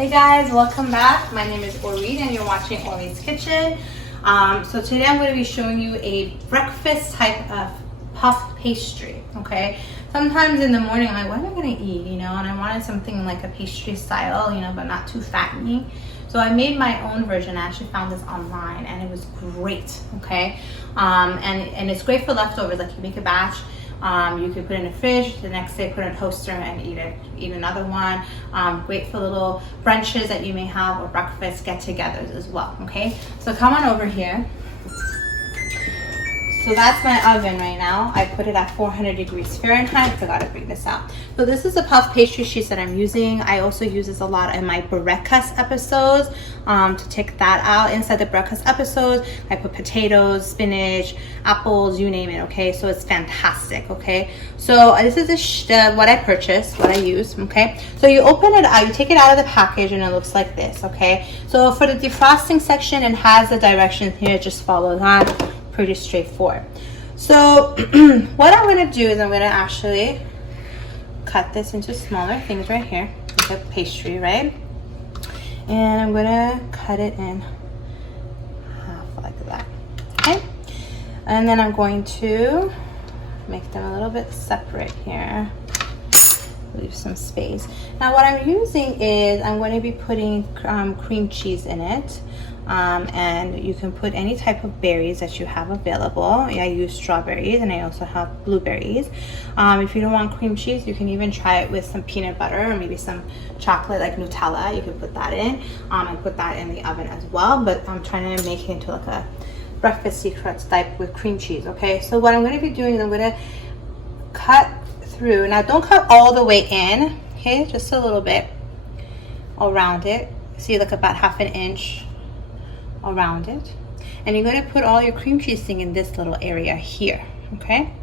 Hey guys, welcome back. My name is Orit and you're watching Orit's Kitchen. So today I'm going to be showing you a breakfast type of puff pastry, okay? Sometimes in the morning I'm like, what am I going to eat, and I wanted something like a pastry style, but not too fattening. So I made my own version. I actually found this online and it was great, okay? And it's great for leftovers, like you make a batch. You could put it in the fridge, the next day put it in a toaster and eat another one. Great for little brunches that you may have or breakfast get-togethers as well, okay? So come on over here. So that's my oven right now. I put it at 400 degrees Fahrenheit. Forgot to bring this out. So this is a puff pastry sheet that I'm using. I also use this a lot in my breakfast episodes to take that out. Inside the breakfast episodes, I put potatoes, spinach, apples, you name it, okay? So it's fantastic, okay? So this is what I purchased, what I use, okay? So you open it out, you take it out of the package and it looks like this, okay? So for the defrosting section, it has the directions here. Just follow that. Pretty straightforward. So what I'm going to do is I'm going to actually cut this into smaller things right here, like a pastry, right? And I'm going to cut it in half like that, okay? And then I'm going to make them a little bit separate here. Leave some space. Now what I'm using is I'm going to be putting cream cheese in it. And you can put any type of berries that you have available. I use strawberries and I also have blueberries. If you don't want cream cheese, you can even try it with some peanut butter or maybe some chocolate like Nutella. You can put that in and put that in the oven as well. But I'm trying to make it into like a breakfast secrets type with cream cheese, okay? So what I'm going to be doing is I'm going to cut through. Now don't cut all the way in, okay? Just a little bit around it. See, like about half an inch around it, and you're going to put all your cream cheese thing in this little area here, okay?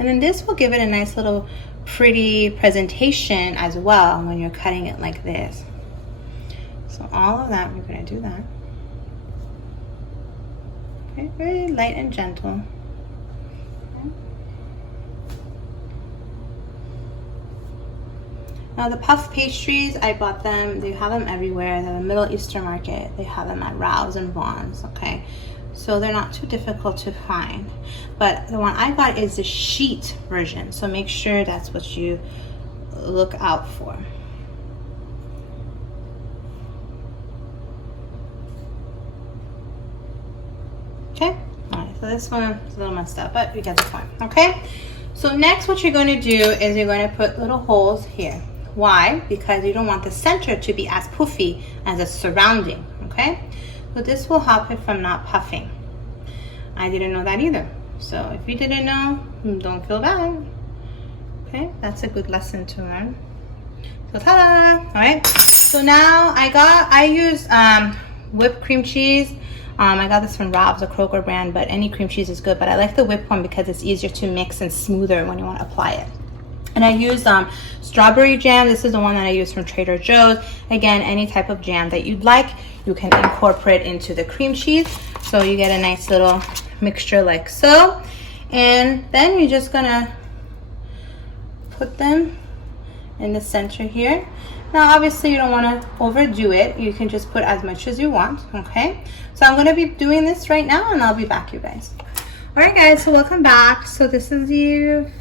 And then this will give it a nice little pretty presentation as well when you're cutting it like this. So all of that, we're going to do that, okay? Very light and gentle. Now the puff pastries, I bought them, they have them everywhere. They're the Middle Eastern market. They have them at Rouse and Vaughn's, okay? So they're not too difficult to find. But the one I got is the sheet version. So make sure that's what you look out for. Okay, all right, so this one is a little messed up, but you get the point, okay? So next what you're going to do is you're going to put little holes here. Why? Because you don't want the center to be as puffy as the surrounding, okay? So this will help it from not puffing. I didn't know that either. So if you didn't know, don't feel bad. Okay, that's a good lesson to learn. So ta-da! All right. So now I use whipped cream cheese. I got this from Rob's, a Kroger brand, but any cream cheese is good. But I like the whipped one because it's easier to mix and smoother when you want to apply it. And I use strawberry jam. This is the one that I use from Trader Joe's. Again, any type of jam that you'd like, you can incorporate into the cream cheese. So you get a nice little mixture like so. And then you're just gonna put them in the center here. Now obviously you don't want to overdo it. You can just put as much as you want, okay? So I'm going to be doing this right now and I'll be back, you guys. All right guys, so welcome back. So this is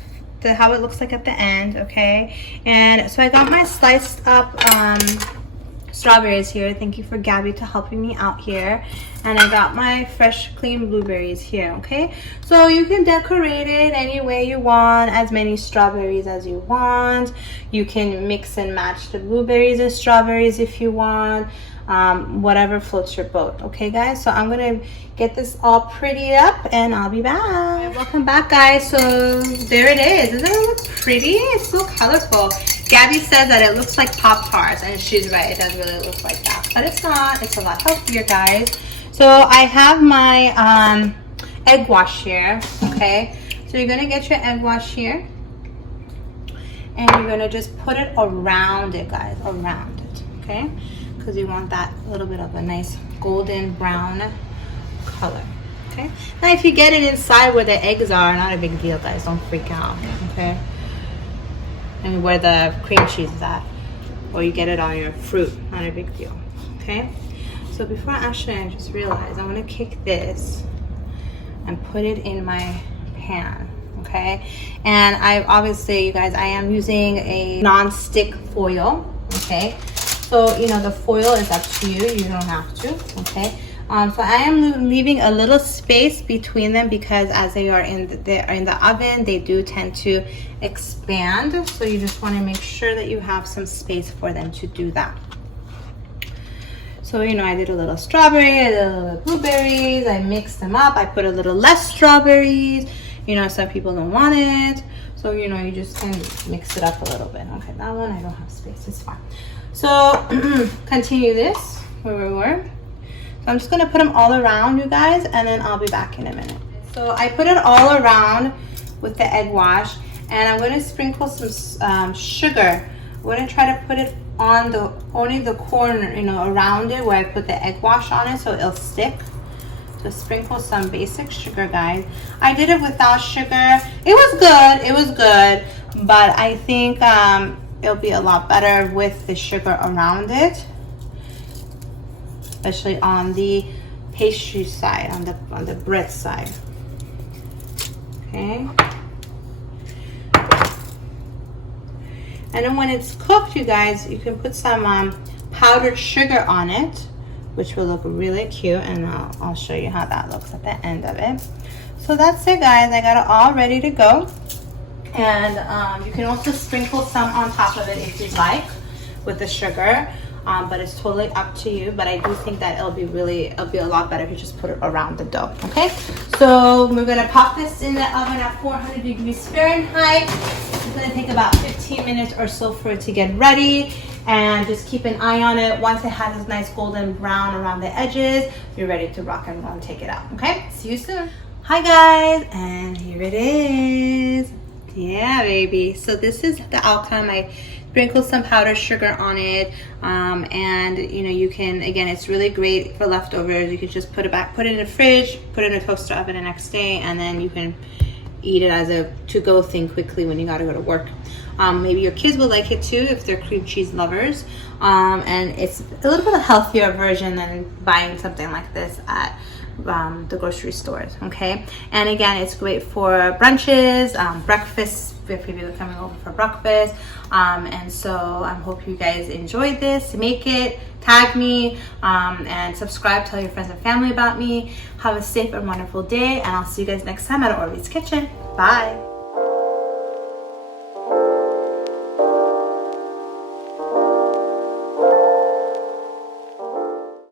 how it looks like at the end, okay? And so I got my sliced up strawberries here. Thank you for Gabby to helping me out here. And I got my fresh clean blueberries here, okay? So you can decorate it any way you want, as many strawberries as you want. You can mix and match the blueberries and strawberries if you want. Whatever floats your boat, okay guys? So I'm gonna get this all pretty up and I'll be back. Right, welcome back guys. So there it is. Doesn't it look pretty? It's so colorful. Gabby says that it looks like Pop-Tarts, and she's right, it does really look like that, but it's not. It's a lot healthier, guys. So I have my egg wash here, okay? So you're gonna get your egg wash here and you're gonna just put it around it, guys, around it, okay? Because you want that little bit of a nice golden brown color, okay? Now if you get it inside where the eggs are, not a big deal, guys, don't freak out, okay? And where the cream cheese is at. or you get it on your fruit, not a big deal. Okay, so before I just realized I'm gonna kick this and put it in my pan. Okay, and I obviously, you guys, I am using a non-stick foil. Okay, so you know the foil is up to you, you don't have to. Okay, so I am leaving a little space between them because as they are in the oven, they do tend to expand, so you just want to make sure that you have some space for them to do that. So, you know, I did a little strawberry, I did a little blueberries, I mixed them up, I put a little less strawberries. You know, some people don't want it, so you know, you just kind of mix it up a little bit. Okay, that one I don't have space, it's fine. So continue this where we were. So I'm just gonna put them all around, you guys, and then I'll be back in a minute. So I put it all around with the egg wash, and I'm gonna sprinkle some sugar. I'm gonna try to put it on only the corner, you know, around it where I put the egg wash on it, so it'll stick. So sprinkle some basic sugar, guys. I did it without sugar. It was good, but I think it'll be a lot better with the sugar around it, especially on the pastry side, on the bread side. Okay. And then when it's cooked, you guys, you can put some powdered sugar on it, which will look really cute, and I'll show you how that looks at the end of it. So that's it, guys. I got it all ready to go, and you can also sprinkle some on top of it if you'd like with the sugar, but it's totally up to you. But I do think that it'll be a lot better if you just put it around the dough. Okay, so we're gonna pop this in the oven at 400 degrees Fahrenheit. It's gonna take about 15 minutes or so for it to get ready. And just keep an eye on it. Once it has this nice golden brown around the edges, you're ready to rock and roll and take it out. Okay, see you soon. Hi guys, and here it is. Yeah, baby. So this is the outcome. I sprinkled some powdered sugar on it, and you know, you can, again, it's really great for leftovers. You can just put it in the fridge, put it in a toaster oven the next day, and then you can eat it as a to-go thing quickly when you gotta go to work. Maybe your kids will like it too if they're cream cheese lovers, and it's a little bit of a healthier version than buying something like this at the grocery stores. Okay, and again, it's great for brunches, breakfast, if people are coming over for breakfast, and so I hope you guys enjoyed this. Make it, tag me, and subscribe, tell your friends and family about me. Have a safe and wonderful day, and I'll see you guys next time at Orit's Kitchen. Bye.